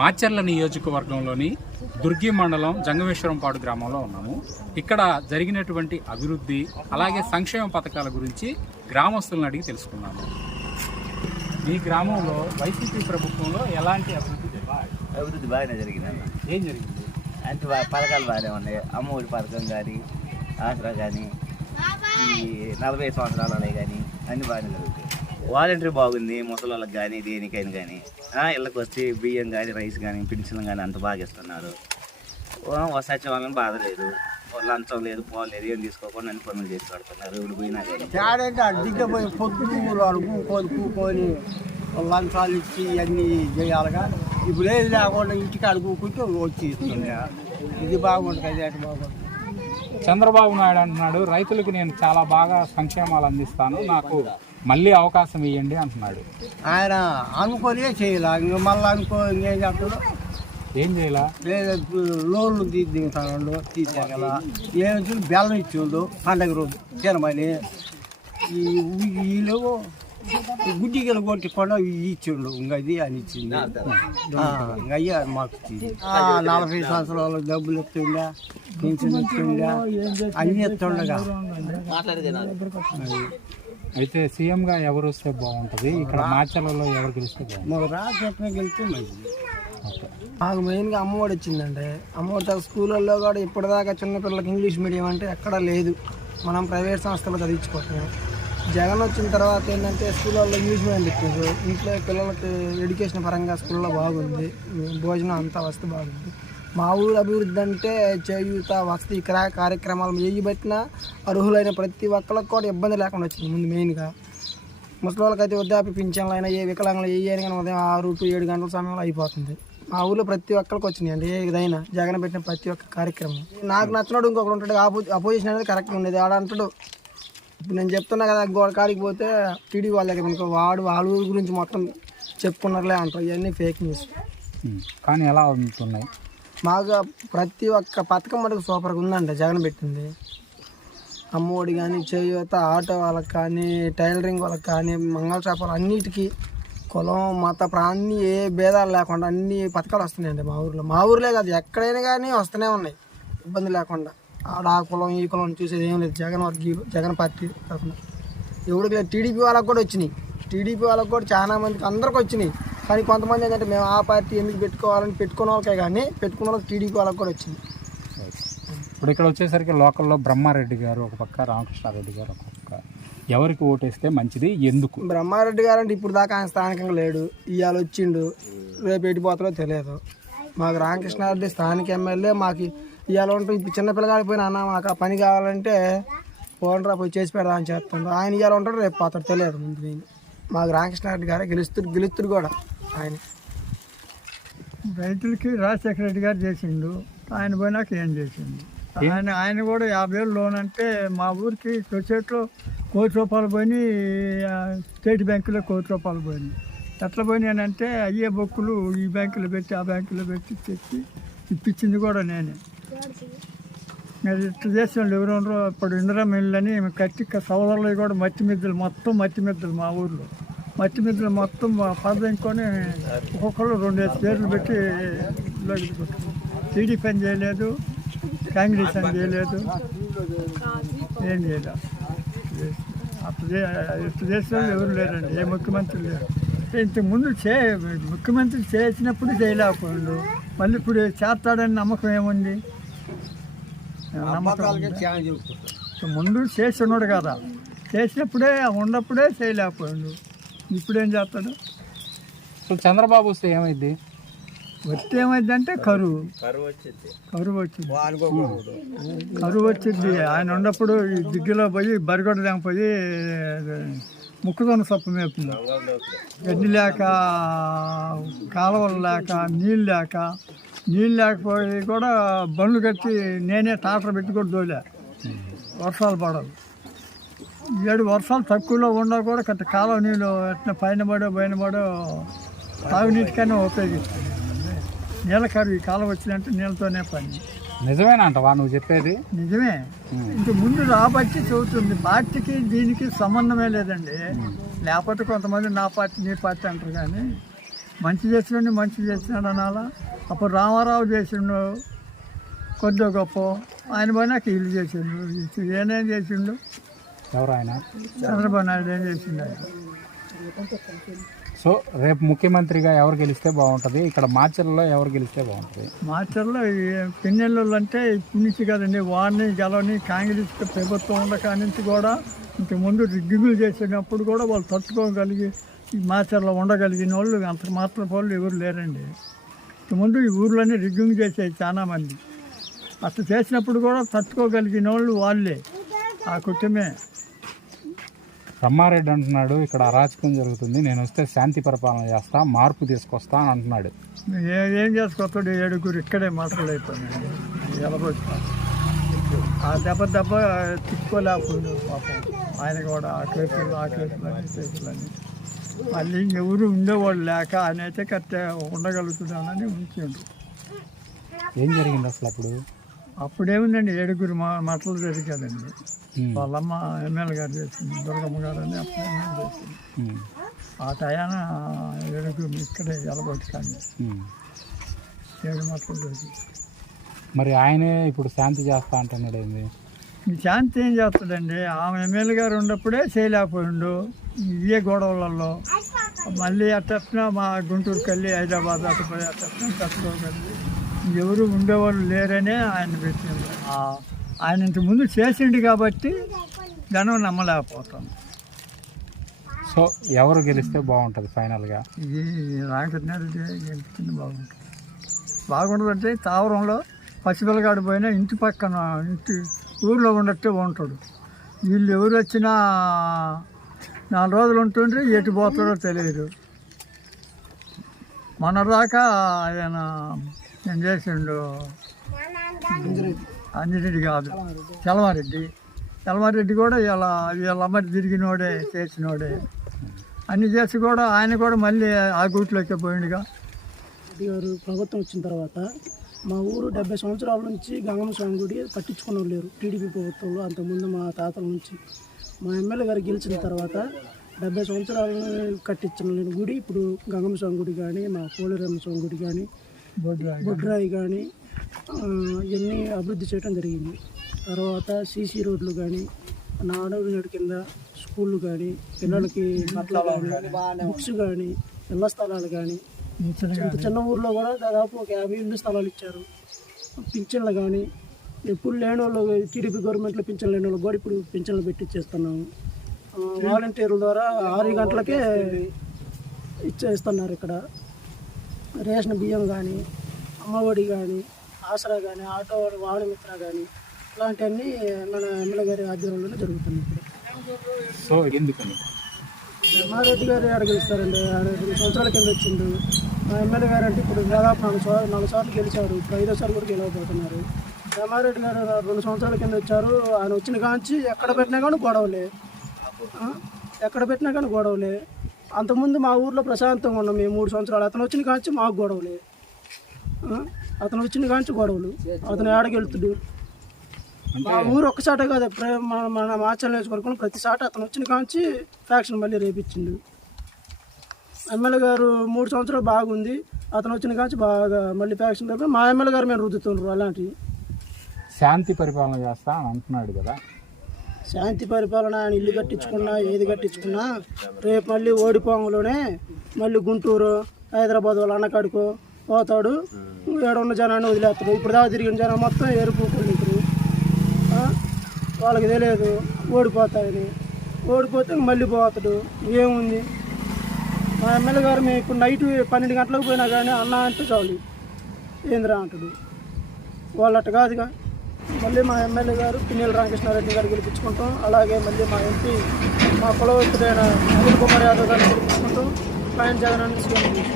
మాచర్ల నియోజకవర్గంలోని దుర్గి మండలం జంగమేశ్వరంపాడు గ్రామంలో ఉన్నాము. ఇక్కడ జరిగినటువంటి అభివృద్ధి అలాగే సంక్షేమ పథకాల గురించి గ్రామస్తులను అడిగి తెలుసుకున్నాము. మీ గ్రామంలో వైసీపీ ప్రభుత్వంలో ఎలాంటి అభివృద్ధి? అభివృద్ధి బాగానే జరిగిందన్న. ఏం జరిగింది? అంటే పథకాలు బాగానే ఉన్నాయి. అమ్మఒడి పథకం కానీ ఆసరా కానీ ఈ నలభై సంవత్సరాలు కానీ అన్ని బాగానే జరుగుతాయి. వాలంటరీ బాగుంది ముసలి వాళ్ళకి కానీ దేనికైనా కానీ ఇళ్ళకి వచ్చి బియ్యం కానీ రైస్ కానీ పెన్షన్ కానీ అంత బాగా ఇస్తున్నారు. సచివాలయం బాధ లేదు. లంచం లేదు పోలేదు ఏం తీసుకోకుండా అన్ని పనులు చేసి పెడుతున్నారు ఇప్పుడు పోయినా పొద్దులు అడుగుకొని కూకొని లంచాలు ఇచ్చి ఇవన్నీ చేయాలిగా. ఇప్పుడు ఏది లేకుండా ఇంటికి అడుగుకుంటూ వచ్చి ఇస్తుండే. ఇది బాగుంటుంది అది అటు బాగుంటుంది. చంద్రబాబు నాయుడు అంటున్నాడు రైతులకు నేను చాలా బాగా సంక్షేమాలు అందిస్తాను. నాకు మళ్ళీ అవకాశం ఇవ్వండి అంటున్నాడు. ఆయన అనుకొని చేయాలి. ఇంక మళ్ళీ అనుకో ఇంకేం చేస్తాడు? ఏం చేయాలా? లేదా లోన్లు తీద్దింటాడు తీసేగల ఏమి బెల్లం ఇచ్చిండు పండగ రోజు తినమని. ఈ వీళ్ళు గుడ్డిగలు కొట్టుకుండా ఇవి ఇచ్చిండు ఇంకా అది అని ఇచ్చింది. అయ్యా మాకు నలభై సంవత్సరాలు డబ్బులు ఇస్తుండా పెన్షన్ ఇస్తుండా అన్ని ఇస్తుండగా. అయితే సీఎంగా ఎవరు వస్తే బాగుంటుంది? ఇక్కడ మాచర్లలో ఎవరు గెలిస్తే బాగుంటుంది? మాకు రాష్ట్రం వెళ్తే మంచిది. మాకు మెయిన్గా అమ్మఒడి వచ్చిందండి అమ్మఒడి దాకా స్కూళ్ళల్లో కూడా ఇప్పటిదాకా చిన్నపిల్లలకి ఇంగ్లీష్ మీడియం అంటే ఎక్కడా లేదు. మనం ప్రైవేట్ సంస్థలు చదివించుకుంటున్నాం జగన్ వచ్చిన తర్వాత ఏంటంటే స్కూళ్ళల్లో ఇంగ్లీష్ మీడియం పెట్టారు ఇంట్లో పిల్లలకి ఎడ్యుకేషన్ పరంగా స్కూల్లో బాగుంది. భోజనం అంతా వస్తు బాగుంది. మా ఊరు అభివృద్ధి అంటే చేయూత వసతి క్రా కార్యక్రమాలు ఏవి పెట్టినా అర్హులైన ప్రతి ఒక్కరికి కూడా ఇబ్బంది లేకుండా వచ్చింది ముందు మెయిన్గా. ముసలి వాళ్ళకైతే వృద్ధాప్య పింఛన్లు అయినా ఏ వికలాంగులు ఏ అయినా కానీ ఉదయం ఆరు టు ఏడు గంటల సమయంలో అయిపోతుంది. మా ఊళ్ళో ప్రతి ఒక్కరికి వచ్చినాయి అండి ఏదైనా జగన్ పెట్టిన ప్రతి ఒక్క కార్యక్రమం. నాకు నచ్చినట్టు ఇంకొకటి ఉంటాడు ఆపో అపోజిషన్ అనేది కరెక్ట్ ఉండేది. ఆడ అంటాడు ఇప్పుడు నేను చెప్తున్నా కదా గోడ కాడికి పోతే టీడీ వాళ్ళ దగ్గర వాడు వాళ్ళ ఊరి గురించి మొత్తం చెప్పుకున్నారులే అంటారు. ఇవన్నీ ఫేక్ న్యూస్ కానీ ఎలా ఉంటున్నాయి? మాకు ప్రతి ఒక్క పథకం మటుకు సూపర్గా ఉందండి జగన్ పెట్టింది. అమ్మఒడి కానీ చేయూత ఆటో వాళ్ళకి కానీ టైలరింగ్ వాళ్ళకి కానీ మంగళ చేపలు అన్నిటికీ కులం మత ప్రాన్ని ఏ భేదాలు లేకుండా అన్ని పథకాలు వస్తున్నాయండి మా ఊర్లో. మా ఊర్లే కాదు ఎక్కడైనా కానీ వస్తూనే ఉన్నాయి. ఇబ్బంది లేకుండా. ఆడ ఆ కులం ఈ కులం చూసేది ఏం లేదు. జగన్ వర్గీయులు జగన్ పార్టీ తరఫున. ఎవరికి లేదు. టీడీపీ వాళ్ళకి కూడా వచ్చినాయి. టీడీపీ వాళ్ళకి కూడా చాలా మందికి అందరికి వచ్చినాయి. కానీ కొంతమంది ఏంటంటే మేము ఆ పార్టీ ఎందుకు పెట్టుకోవాలని పెట్టుకున్న వాళ్ళకే కానీ పెట్టుకున్న వాళ్ళకి టీడీపీ వాళ్ళకి కూడా వచ్చింది. ఇప్పుడు ఇక్కడ వచ్చేసరికి లోకల్లో బ్రహ్మారెడ్డి గారు ఒక పక్క రామకృష్ణారెడ్డి గారు ఒక పక్క. ఎవరికి ఓటేస్తే మంచిది ఎందుకు? బ్రహ్మారెడ్డి గారు అంటే ఇప్పుడు దాకా ఆయన స్థానికంగా లేడు. ఇవాళ వచ్చిండు రేపు ఎటుపోతాడో తెలియదు. మాకు రామకృష్ణారెడ్డి స్థానిక ఎమ్మెల్యే మాకు ఇవాళ ఉంటూ ఇప్పుడు చిన్న పిల్లగాడికి పోయినా అన్న మాకు ఆ పని కావాలంటే పోనరా పోయి చేసి పెడదా అని చెప్తుండ్రు ఆయన ఇవాళ ఉంటాడు రేపు పోతాడు తెలియదు ముందు నేను. మాకు రామకృష్ణారెడ్డి గారే గెలుస్తుడు గెలుస్తుడు కూడా. ఆయన. రైతులకి రాజశేఖర రెడ్డి గారు చేసిండు. ఆయన పోయినాక ఏం చేసిండు? ఆయన ఆయన కూడా యాభై వేలు లోన్ అంటే మా ఊరికి సొసైటీలో కోటి రూపాయలు పోయి స్టేట్ బ్యాంకులో కోటి రూపాయలు పోయినాయి ఎట్లా పోయినాయి అంటే అయ్యే బొక్కులు ఈ బ్యాంకులో పెట్టి ఆ బ్యాంకులో పెట్టి తెచ్చి ఇప్పించింది కూడా నేనే. మరి ఇట్లా చేసిన ఎవరు ఉండరు. ఇప్పుడు ఇందిరా మిల్లని కట్టి సోదరులు కూడా మట్టి మిద్దలు మొత్తం మట్టి మిద్దలు మా ఊర్లో. మట్టి మిద్దలు మొత్తం పదవించుకొని ఒక్కొక్కరు రెండు పేర్లు పెట్టి లోకి కొట్టుకున్నారు. టీడీ పని చేయలేదు కాంగ్రెస్ పని చేయలేదు ఏం చేయలేదు. అప్పుడు ఇట్లా చేసిన ఎవరు లేరండి ఏ ముఖ్యమంత్రి లేరు. ఇంతకు ముందు చే ముఖ్యమంత్రి చేసినప్పుడు చేయలేకపోయిండు. మళ్ళీ ఇప్పుడు చేస్తాడని నమ్మకం ఏముంది? నమ్మకం ముందు చేసి ఉన్నాడు కదా. చేసినప్పుడే ఉన్నప్పుడే చేయలేకపోయాడు. ఇప్పుడేం చేస్తాడు? సో చంద్రబాబు వస్తే ఏమైంది వచ్చి ఏమైందంటే కరువు. కరువు వచ్చింది కరువు వచ్చింది. కరువు వచ్చింది. ఆయన ఉన్నప్పుడు ఈ దిగ్గులో పోయి బరిగొడ్డ పోయి ముక్కుదొన సొప్ప మేపుంది గడ్డి లేక కాలువలు లేక నీళ్ళు లేక నీళ్ళు లేకపోయి కూడా బండ్లు కట్టి నేనే టాటర్ పెట్టి కూడా దోలే వర్షాలు పడవు. ఏడు వర్షాలు తక్కువలో ఉన్నా కూడా కట్ట కాలువ నీళ్ళు ఎట్లా పైన పడో పైన పడో తాగునీటికైనా ఉపయోగిస్తుంది నీళ్ళ కరువు ఈ కాలం వచ్చిందంటే నీళ్ళతోనే పని. నిజమేనంటవా నువ్వు చెప్పేది? నిజమే. ఇంక ముందు రాబట్టి చెబుతుంది. పార్టీకి దీనికి సంబంధమే లేదండి. లేకపోతే కొంతమంది నా పార్టీ నీ పార్టీ అంటారు కానీ మంచి చేసినండి మంచి చేసినాడు అనాలా? అప్పుడు రామారావు చేసిండు కొద్ది గొప్ప. ఆయన పోయినాక ఇల్లు చేసిండు. ఈయనేం చేసిండు? ఎవరు ఆయన చంద్రబాబు నాయుడు ఏం చేసిండు ఆయన సో రేపు ముఖ్యమంత్రిగా ఎవరు గెలిస్తే బాగుంటుంది? ఇక్కడ మార్చర్లో ఎవరు గెలిస్తే బాగుంటుంది? మార్చర్లో ఈ పిన్నెళ్ళు అంటే ఇప్పటి నుంచి కదండి వాడిని గెలవని కాంగ్రెస్ ప్రభుత్వం ఉండక నుంచి కూడా ఇంతకుముందు రిగ్గింగులు చేసినప్పుడు కూడా వాళ్ళు తట్టుకోగలిగి ఈ మార్చర్లో ఉండగలిగిన వాళ్ళు అంత మాత్రం వాళ్ళు ఎవరు లేరండి. ఇంతకుముందు ఈ ఊర్లోనే రిగ్గింగ్ చేసేది చాలా మంది అట్లా చేసినప్పుడు కూడా తట్టుకోగలిగిన వాళ్ళు వాళ్ళే. ఆ కుటుంబమే. రమ్మారెడ్డి అంటున్నాడు ఇక్కడ అరాచకం జరుగుతుంది నేను వస్తే శాంతి పరిపాలన చేస్తా మార్పు తీసుకొస్తా అని అంటున్నాడు. ఏ చేసుకొస్తాడు ఏడుగురు? ఇక్కడే మాటలు అయిపోయినాయి ఎలబోసి ఆ దెబ్బ దెబ్బ తిప్పుకోలేకపోయాడు పాపం. ఆయన కూడా ఆ కేసులు ఆ కేసులు అని కేసులని మళ్ళీ ఎవరు ఉండేవాళ్ళు లేక ఆయన అయితే కరెక్ట్ ఉండగలుగుతున్నానని ఉంచిండు. ఏం జరిగింది అసలు అప్పుడు? అప్పుడేముందండి ఏడుగురు మా మటలు జరిగాదండి వాళ్ళమ్మ ఎమ్మెల్యే గారు చేసింది దుర్గమ్మ గారు అని అప్పుడు చేసింది. ఆ టయాన ఏడుగురు ఇక్కడే ఉమ్. ఏడు మటలు జరిగింది మరి ఆయనే ఇప్పుడు శాంతి చేస్తా అంటున్నాడు ఏంది? ఈ శాంతి ఏం చేస్తాడండి? ఆమె ఎమ్మెల్యే గారు ఉన్నప్పుడే చేయలేకపోయిండు. ఇవే గొడవలలో మళ్ళీ అట్టట్న మా గుంటూరుకి వెళ్ళి హైదరాబాద్ అటు పోయి అట్టట్న తట్టుకోగలిగి ఎవరు ఉండేవాళ్ళు లేరనే ఆయన పెట్టిండు ఆ- ఆయన ఇంత ముందు చేసిండు కాబట్టి జనం నమ్మలేకపోతాం. సో ఎవరు గెలిస్తే బాగుంటుంది ఫైనల్గా? ఇది రామకృష్ణారెడ్డి గెలిచింది బాగుంటుంది. బాగుంటుందంటే తావరంలో పసిపిల్లగాడు పోయినా ఇంటి పక్కన ఇంటి ఊర్లో ఉన్నట్టే ఉంటాడు. వీళ్ళు ఎవరు వచ్చినా నాలుగు రోజులు ఉంటుండ్రి ఎటు పోతారో తెలియదు. మన దాకా ఆయన ఏం చేసిండు అంజిరెడ్డి కాదు చలమారెడ్డి చలమారెడ్డి కూడా ఇలా వీళ్ళ అమ్మటి తిరిగినోడే చేసినోడే. అన్ని చేసి కూడా ఆయన కూడా మళ్ళీ ఆ గుట్లోకి పోయిండుగా. గారు ప్రభుత్వం వచ్చిన తర్వాత మా ఊరు డెబ్బై సంవత్సరాల నుంచి గంగమ్మ స్వామి గుడి పట్టించుకున్న లేరు. టీడీపీ ప్రభుత్వంలో అంతకుముందు మా తాతల నుంచి. మా ఎమ్మెల్యే గారు గెలిచిన తర్వాత డెబ్బై సంవత్సరాలు కట్టించిన గుడి ఇప్పుడు గంగమ్మ స్వామి గుడి కానీ మా పోలేరమ్మ స్వామి గుడి కానీ బొడ్రాయి కానీ ఇవన్నీ అభివృద్ధి చేయడం జరిగింది. తర్వాత సీసీ రోడ్లు కానీ నాడు నేడు కింద స్కూళ్ళు కానీ పిల్లలకి బుక్స్ కానీ ఇళ్ళ స్థలాలు కానీ చిన్న ఊర్లో కూడా దాదాపు ఒక యాభై ఇల్లు స్థలాలు ఇచ్చారు. పింఛన్లు కానీ ఎప్పుడు లేని వాళ్ళు టీడీపీ గవర్నమెంట్లో పింఛన్లు లేని వాళ్ళు కూడా ఇప్పుడు పింఛన్లు పెట్టిచ్చేస్తున్నాము వాలంటీర్ల ద్వారా ఆరు గంటలకే ఇచ్చేస్తున్నారు ఇక్కడ. రేషన్ బియ్యం కానీ అమ్మఒడి కానీ ఆసరా కానీ ఆటో వాహనమిత్ర కానీ ఇలాంటివన్నీ మన ఎమ్మెల్యే గారి ఆధ్వర్యంలోనే జరుగుతున్నాయి ఇప్పుడు. సో ఎందుకని? గారు ఎక్కడ గెలుస్తారండి ఆయన రెండు సంవత్సరాల కింద వచ్చిండు. మా ఎమ్మెల్యే గారు అంటే ఇప్పుడు దాదాపు నాలుగు సార్లు నాలుగు సార్లు గెలిచారు. ఇప్పుడు ఐదోసారి కూడా గెలవబోతున్నారు. బ్రహ్మారెడ్డి గారు రెండు సంవత్సరాల కింద వచ్చారు. ఆయన వచ్చిన కాంచి ఎక్కడ పెట్టినా కానీ గొడవలే? ఎక్కడ పెట్టినా కానీ గొడవలే. అంతకుముందు మా ఊర్లో ప్రశాంతంగా ఉన్నాం. మేము మూడు సంవత్సరాలు. అతను వచ్చిన కాంచి మాకు గొడవలే? అతను వచ్చిన కాంచి గొడవలు. అతను ఏడగెళ్తుడు మా ఊరు ఒక్కసాటే కాదు. మన మన మాచల్ నియోజకవర్గంలో ప్రతి సాట అతను వచ్చిన కాంచి ఫ్యాక్షన్ మళ్ళీ రేపించిండు. ఎమ్మెల్యే గారు మూడు సంవత్సరాలు బాగుంది. అతను వచ్చిన కాంచి బాగా మళ్ళీ ఫ్యాక్షన్ రేపి. మా ఎమ్మెల్యే గారు మేము రుద్దుతుండ్రు అలాంటివి. శాంతి పరిపాలన చేస్తా అని అంటున్నాడు కదా. శాంతి పరిపాలన ఆయన ఇల్లు కట్టించుకున్నా ఏది కట్టించుకున్నా రేపు మళ్ళీ ఓడిపోంగలోనే మళ్ళీ గుంటూరు హైదరాబాద్ వాళ్ళ అన్నకాడికో పోతాడు. ఏడున్న జనాన్ని వదిలేస్తాడు. ఇప్పుడు దాకా తిరిగిన జనం మొత్తం ఎరుపు కొడుకురు వాళ్ళకి తెలియదు. ఓడిపోతాయని. ఓడిపోతే మళ్ళీ పోతాడు. ఏముంది? మా ఎమ్మెల్యే గారు మేము ఇప్పుడు నైట్ పన్నెండు గంటలకు పోయినా కానీ అన్న అంటే చాలు. ఏంద్రా అంటాడు. వాళ్ళట్ట కాదుగా. మళ్ళీ మా ఎమ్మెల్యే గారు పిన్నెల రామకృష్ణారెడ్డి గారు గెలిపించుకుంటాం. అలాగే మళ్ళీ మా ఎంపీ మా కులవృత్తుడైన అనిల్ కుమార్ యాదవ్ గారిని గెలిపించుకుంటాం. ఆయన జగన్ సీఎం.